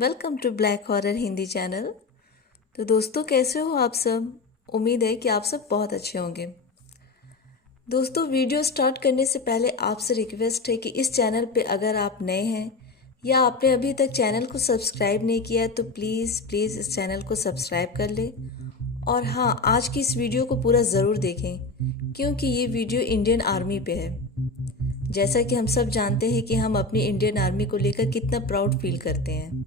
Welcome to black horror Hindi channel. तो दोस्तों, कैसे हो आप सब? उम्मीद है कि आप सब बहुत अच्छे होंगे। दोस्तों, वीडियो स्टार्ट करने से पहले आपसे रिक्वेस्ट है कि इस चैनल पे अगर आप नए हैं या आपने अभी तक चैनल को सब्सक्राइब नहीं किया है तो प्लीज़ प्लीज़ इस चैनल को सब्सक्राइब कर ले। और हाँ, आज की इस वीडियो को पूरा ज़रूर देखें क्योंकि ये वीडियो इंडियन आर्मी पे है। जैसा कि हम सब जानते हैं कि हम अपनी इंडियन आर्मी को लेकर कितना प्राउड फील करते हैं।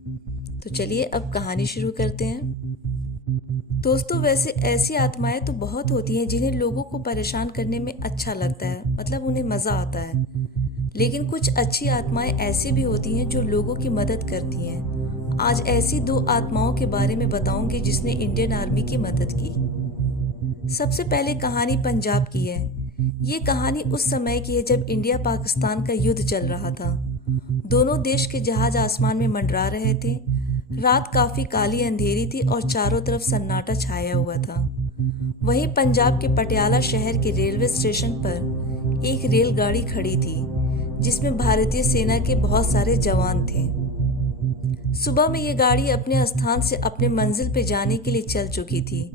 तो चलिए अब कहानी शुरू करते हैं। दोस्तों, वैसे ऐसी आत्माएं तो बहुत होती हैं जिन्हें लोगों को परेशान करने में अच्छा लगता है, मतलब उन्हें मज़ा आता है। लेकिन कुछ अच्छी आत्माएं ऐसी भी होती हैं जो लोगों की मदद करती हैं। आज ऐसी दो आत्माओं के बारे में बताऊंगी जिसने इंडियन आर्मी की मदद की। सबसे पहले कहानी पंजाब की है। ये कहानी उस समय की है जब इंडिया पाकिस्तान का युद्ध चल रहा था। दोनों देश के जहाज आसमान में मंडरा रहे थे। रात काफी काली अंधेरी थी और चारों तरफ सन्नाटा छाया हुआ था। वहीं पंजाब के पटियाला शहर के रेलवे स्टेशन पर एक रेलगाड़ी खड़ी थी जिसमें भारतीय सेना के बहुत सारे जवान थे। सुबह में ये गाड़ी अपने स्थान से अपने मंजिल पे जाने के लिए चल चुकी थी।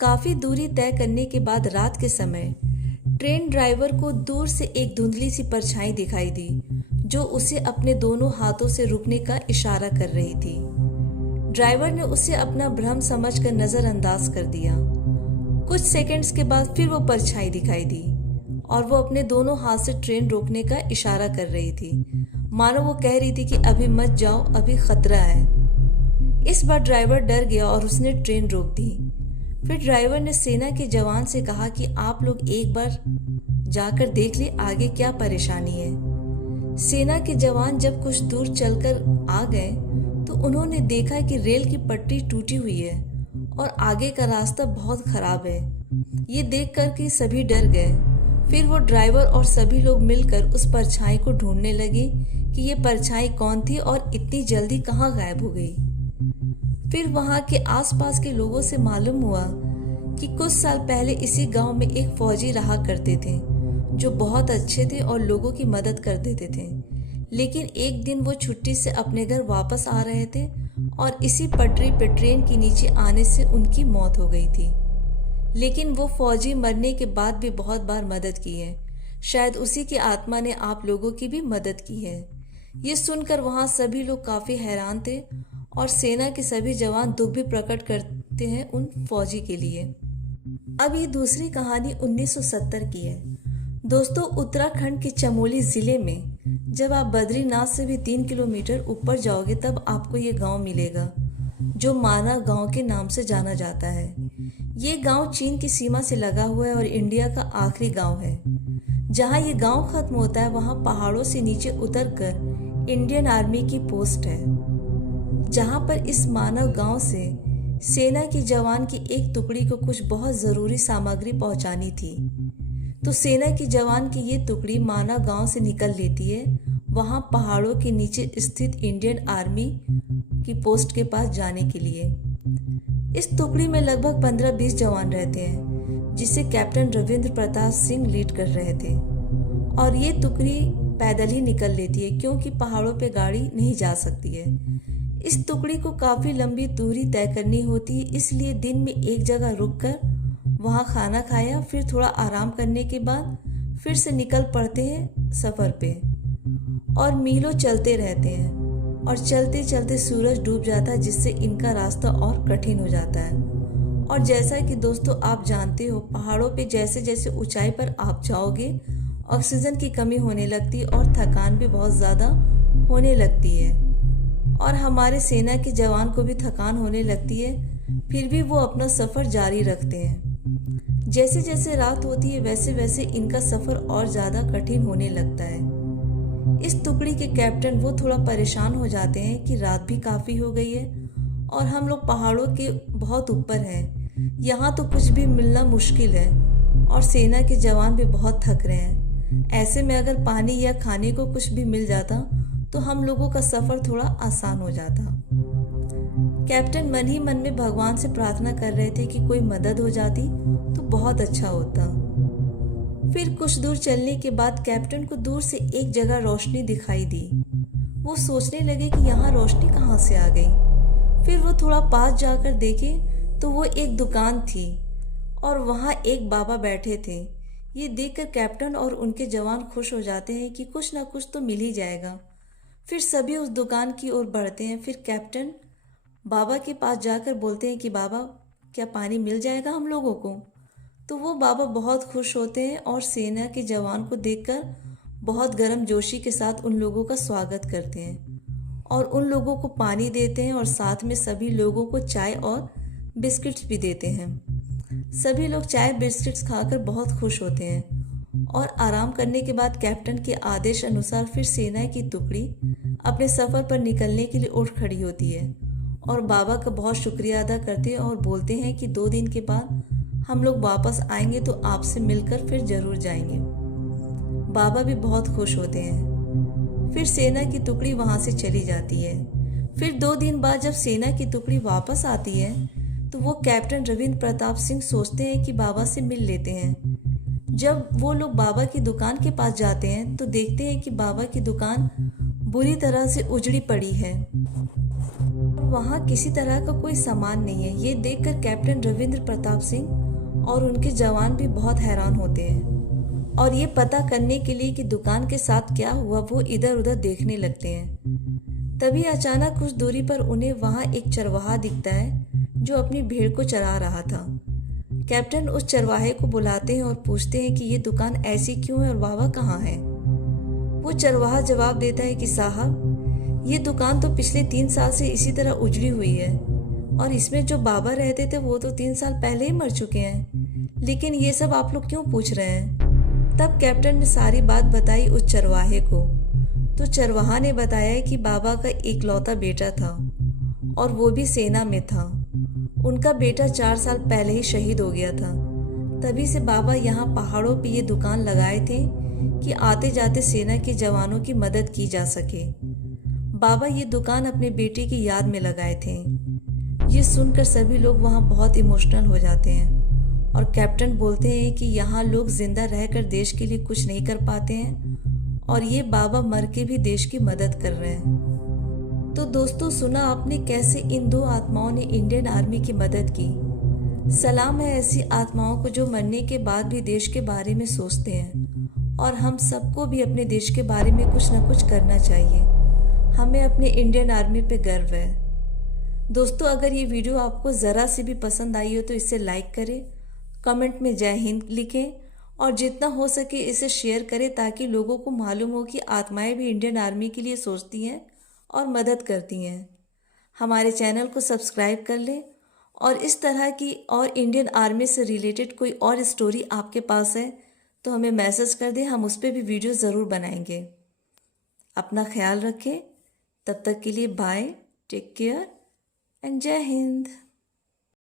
काफी दूरी तय करने के बाद रात के समय ट्रेन ड्राइवर को दूर से एक धुंधली सी परछाई दिखाई दी जो उसे अपने दोनों हाथों से रुकने का इशारा कर रही थी। ड्राइवर ने उसे अपना भ्रम समझकर नजरअंदाज कर दिया। कुछ सेकंड्स के बाद फिर वो परछाई दिखाई दी और वो अपने दोनों हाथ से ट्रेन रोकने का इशारा कर रही थी, मानो वो कह रही थी कि अभी मत जाओ, अभी खतरा है। इस बार ड्राइवर डर गया और उसने ट्रेन रोक दी। फिर ड्राइवर ने सेना के जवान से कहा कि आप लोग एक बार जाकर देख ले आगे क्या परेशानी है। सेना के जवान जब कुछ दूर चलकर आ गए तो उन्होंने देखा कि रेल की पटरी टूटी हुई है और आगे का रास्ता बहुत खराब है। ये देख कर के सभी डर गए। फिर वो ड्राइवर और सभी लोग मिलकर उस परछाई को ढूंढने लगे कि ये परछाई कौन थी और इतनी जल्दी कहाँ गायब हो गई। फिर वहां के आसपास के लोगों से मालूम हुआ कि कुछ साल पहले इसी गांव में एक फौजी रहा करते थे जो बहुत अच्छे थे और लोगों की मदद कर देते थे। लेकिन एक दिन वो छुट्टी से अपने घर वापस आ रहे थे और इसी पटरी पर ट्रेन के नीचे आने से उनकी मौत हो गई थी। लेकिन वो फौजी मरने के बाद भी बहुत बार मदद की है। शायद उसी की आत्मा ने आप लोगों की भी मदद की है। ये सुनकर वहां सभी लोग काफी हैरान थे और सेना के सभी जवान दुख भी प्रकट करते हैं उन फौजी के लिए। अब ये दूसरी कहानी 1970 की है। दोस्तों, उत्तराखंड के चमोली जिले में जब आप बद्रीनाथ से भी 3 किलोमीटर ऊपर जाओगे तब आपको ये गांव मिलेगा जो माना गांव के नाम से जाना जाता है। ये गांव चीन की सीमा से लगा हुआ है और इंडिया का आखिरी गांव है। जहां ये गांव खत्म होता है वहां पहाड़ों से नीचे उतरकर इंडियन आर्मी की पोस्ट है, जहां पर इस मानव गांव से सेना के जवान की एक टुकड़ी को कुछ बहुत ज़रूरी सामग्री पहुंचानी थी। तो सेना के जवान की ये टुकड़ी मानव गांव से निकल लेती है वहां पहाड़ों के नीचे स्थित इंडियन आर्मी की पोस्ट के पास जाने के लिए। इस टुकड़ी में लगभग 15-20 जवान रहते हैं जिसे कैप्टन रविंद्र प्रताप सिंह लीड कर रहे थे। और ये टुकड़ी पैदल ही निकल लेती है क्योंकि पहाड़ों पे गाड़ी नहीं जा सकती है। इस टुकड़ी को काफी लंबी दूरी तय करनी होती है, इसलिए दिन में एक जगह रुककर वहां खाना खाया, फिर थोड़ा आराम करने के बाद फिर से निकल पड़ते हैं सफर पे और मीलों चलते रहते हैं और चलते चलते सूरज डूब जाता है जिससे इनका रास्ता और कठिन हो जाता है। और जैसा कि दोस्तों आप जानते हो, पहाड़ों पे जैसे जैसे ऊंचाई पर आप जाओगे ऑक्सीजन की कमी होने लगती है और थकान भी बहुत ज़्यादा होने लगती है। और हमारे सेना के जवान को भी थकान होने लगती है, फिर भी वो अपना सफ़र जारी रखते हैं। जैसे जैसे रात होती है वैसे वैसे इनका सफ़र और ज़्यादा कठिन होने लगता है। इस टुकड़ी के कैप्टन वो थोड़ा परेशान हो जाते हैं कि रात भी काफ़ी हो गई है और हम लोग पहाड़ों के बहुत ऊपर हैं, यहाँ तो कुछ भी मिलना मुश्किल है और सेना के जवान भी बहुत थक रहे हैं। ऐसे में अगर पानी या खाने को कुछ भी मिल जाता तो हम लोगों का सफ़र थोड़ा आसान हो जाता। कैप्टन मन ही मन में भगवान से प्रार्थना कर रहे थे कि कोई मदद हो जाती तो बहुत अच्छा होता। फिर कुछ दूर चलने के बाद कैप्टन को दूर से एक जगह रोशनी दिखाई दी। वो सोचने लगे कि यहाँ रोशनी कहाँ से आ गई। फिर वो थोड़ा पास जाकर देखे तो वो एक दुकान थी और वहाँ एक बाबा बैठे थे। ये देखकर कैप्टन और उनके जवान खुश हो जाते हैं कि कुछ ना कुछ तो मिल ही जाएगा। फिर सभी उस दुकान की ओर बढ़ते हैं। फिर कैप्टन बाबा के पास जाकर बोलते हैं कि बाबा, क्या पानी मिल जाएगा हम लोगों को? तो वो बाबा बहुत खुश होते हैं और सेना के जवान को देखकर बहुत गर्मजोशी के साथ उन लोगों का स्वागत करते हैं और उन लोगों को पानी देते हैं और साथ में सभी लोगों को चाय और बिस्किट्स भी देते हैं। सभी लोग चाय बिस्किट्स खाकर बहुत खुश होते हैं और आराम करने के बाद कैप्टन के आदेश अनुसार फिर सेना की टुकड़ी अपने सफ़र पर निकलने के लिए उठ खड़ी होती है और बाबा का बहुत शुक्रिया अदा करते हैं और बोलते हैं कि 2 दिन के बाद हम लोग वापस आएंगे तो आपसे मिलकर फिर जरूर जाएंगे। बाबा भी बहुत खुश होते हैं। फिर सेना की टुकड़ी वहां से चली जाती है। फिर 2 दिन बाद जब सेना की टुकड़ी वापस आती है तो वो कैप्टन रविंद्र प्रताप सिंह सोचते हैं कि बाबा से मिल लेते हैं। जब वो लोग बाबा की दुकान के पास जाते हैं तो देखते हैं कि बाबा की दुकान बुरी तरह से उजड़ी पड़ी है और वहाँ किसी तरह का कोई सामान नहीं है। ये देखकर कैप्टन रविंद्र प्रताप सिंह और उनके जवान भी बहुत हैरान होते हैं और ये पता करने के लिए कि दुकान के साथ क्या हुआ वो इधर उधर देखने लगते हैं। तभी अचानक कुछ दूरी पर उन्हें वहाँ एक चरवाहा दिखता है जो अपनी भेड़ को चरा रहा था। कैप्टन उस चरवाहे को बुलाते हैं और पूछते हैं कि ये दुकान ऐसी क्यों है और बाबा कहाँ है। वो चरवाहा जवाब देता है कि साहब, ये दुकान तो पिछले 3 साल से इसी तरह उजड़ी हुई है और इसमें जो बाबा रहते थे वो तो 3 साल पहले ही मर चुके हैं, लेकिन ये सब आप लोग क्यों पूछ रहे हैं? तब कैप्टन ने सारी बात बताई उस चरवाहे को। तो चरवाहा ने बताया कि बाबा का इकलौता बेटा था और वो भी सेना में था। उनका बेटा 4 साल पहले ही शहीद हो गया था। तभी से बाबा यहाँ पहाड़ों पे ये दुकान लगाए थे कि आते जाते सेना के जवानों की मदद की जा सके। बाबा ये दुकान अपने बेटे की याद में लगाए थे। ये सुनकर सभी लोग वहाँ बहुत इमोशनल हो जाते हैं और कैप्टन बोलते हैं कि यहाँ लोग जिंदा रहकर देश के लिए कुछ नहीं कर पाते हैं और ये बाबा मर के भी देश की मदद कर रहे हैं। तो दोस्तों, सुना आपने कैसे इन 2 आत्माओं ने इंडियन आर्मी की मदद की। सलाम है ऐसी आत्माओं को जो मरने के बाद भी देश के बारे में सोचते हैं और हम सबको भी अपने देश के बारे में कुछ ना कुछ करना चाहिए। हमें अपने इंडियन आर्मी पे गर्व है। दोस्तों, अगर ये वीडियो आपको ज़रा सी भी पसंद आई हो तो इसे लाइक करें, कमेंट में जय हिंद लिखें और जितना हो सके इसे शेयर करें ताकि लोगों को मालूम हो कि आत्माएं भी इंडियन आर्मी के लिए सोचती हैं और मदद करती हैं। हमारे चैनल को सब्सक्राइब कर लें और इस तरह की और इंडियन आर्मी से रिलेटेड कोई और स्टोरी आपके पास है तो हमें मैसेज कर दें, हम उस पर भी वीडियो ज़रूर बनाएंगे। अपना ख्याल रखें। तब तक के लिए बाय, टेक केयर एंड जय हिंद।